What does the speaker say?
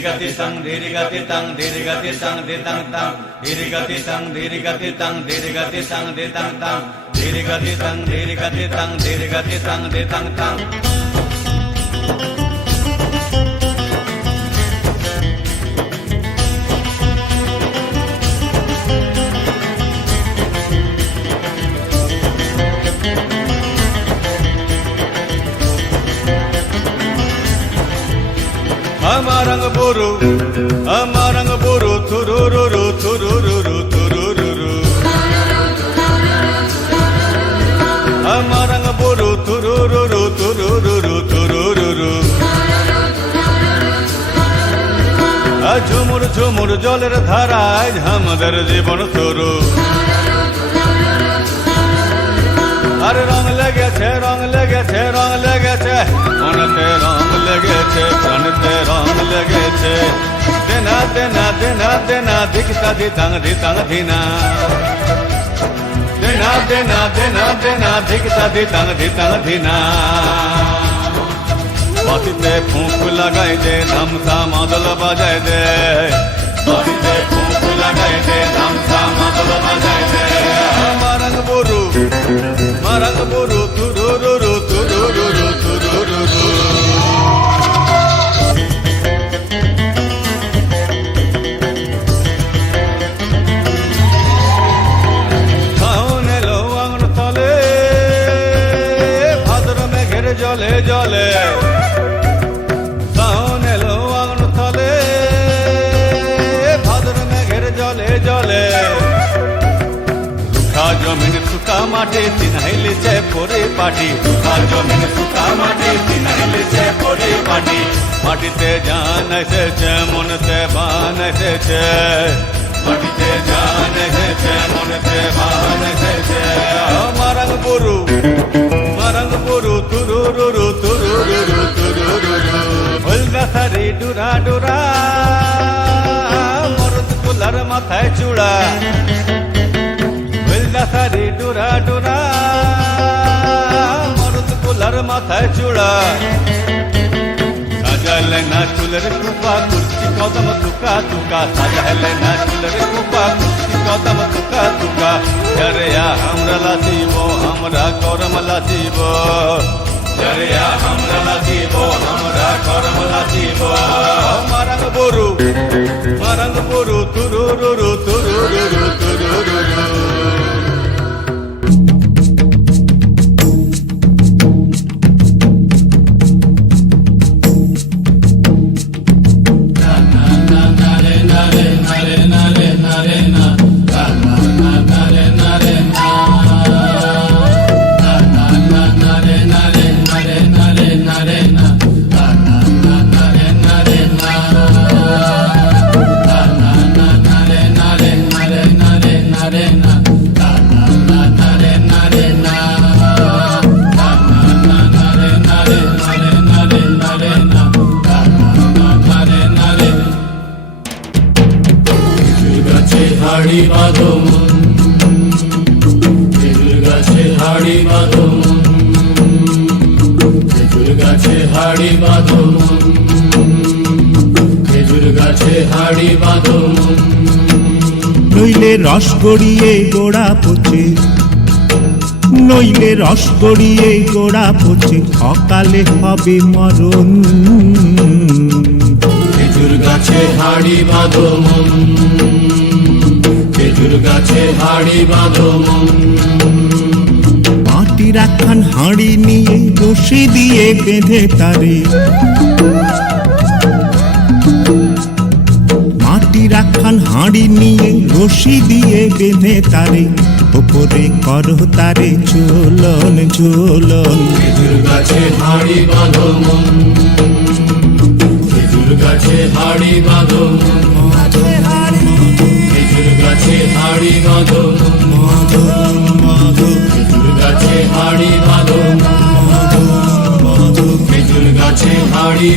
গতি তং ধীর গতি তং ধীর গতি তং ধীর তং তং ধীর গতি তং ধীর গতি তং ধীর গতি তং ধীর তং তং ধীর গতি তং ধীর বুরু আমারঙ্গ বুরু থুরুরুরু থুরুরুরু থুরুরুরু আমারঙ্গ বুরু থুরুরুরু থুরুরুরু থুরুরুরু আ ঝুমুর ঝুমুর জলের ধারায় আমাদের জীবন শুরু আরে রং লেগেছে রং লেগেছে রং লেগেছে মনেতে রং লেগেছে লেগেছে দেনা দেনা দেনা দেনা দিকতা দিতাং দিতাং দিনা দেনা দেনা দেনা দেনা দিকতা দিতাং দিতাং দিনা বাতিতে ফুঁক লাগাই দে ধামসা মাদল বাজাই দে বাতিতে ফুঁক জলে জলে খাওন এলো আঙুর তলে। ভাদ্র মেঘের জলে জলে। সুখা জমিন সুখা মাটি চিনাইলিছে পরে পাটি। সুখা জমিন সুখা মাটি চিনাইলিছে পরে পাটি। মাটিতে জান এসেছে মনতে বান এসেছে মাটিতে জান এসেছে মনতে বান এসেছে মারাং বরু মাথায় চূড়া। হলদা সারি ডুরা ডুরা মরদ কুলার মাথায় চূড়া। সাজালে না চুলের কুপা কুর্চি, কদম তুকা তুকা সাজালে না চুলের কুপা কুর্চি, কদম তুকা তুকা জরিয়া আমরা লাচিব আমরা করম লাচিব জরিয়া আমরা লাচিব আমরা করম লাচিব মারং বরু। মারং বরু তুরুরুরু হাড়ি বাঁধো খেজুর গাছে হাড়ি বাঁধো খেজুর গাছে হাড়ি বাঁধো খেজুর গাছে হাড়ি বাঁধো নইলে রস গড়িয়ে গোড়া পচে। নইলে রস গড়িয়ে গোড়া পচে। অকালে হবে মরণ। খেজুর গাছে হাড়ি বাঁধো মন। গাছে হাড়ি বাঁধো। মাটির একখান হাঁড়ি নিয়ে রশি দিয়ে বেঁধে তারে মাটির একখান হাঁড়ি নিয়ে রশি দিয়ে বেঁধে তারে ওপরে করো তারে ঝোলন ঝোলন খেজুর গাছে হাড়ি বাঁধো মন। খেজুর গাছে হাড়ি বাঁধো মন। গাছে হাড়ি গাছে হাড়ি গাছে হাড়ি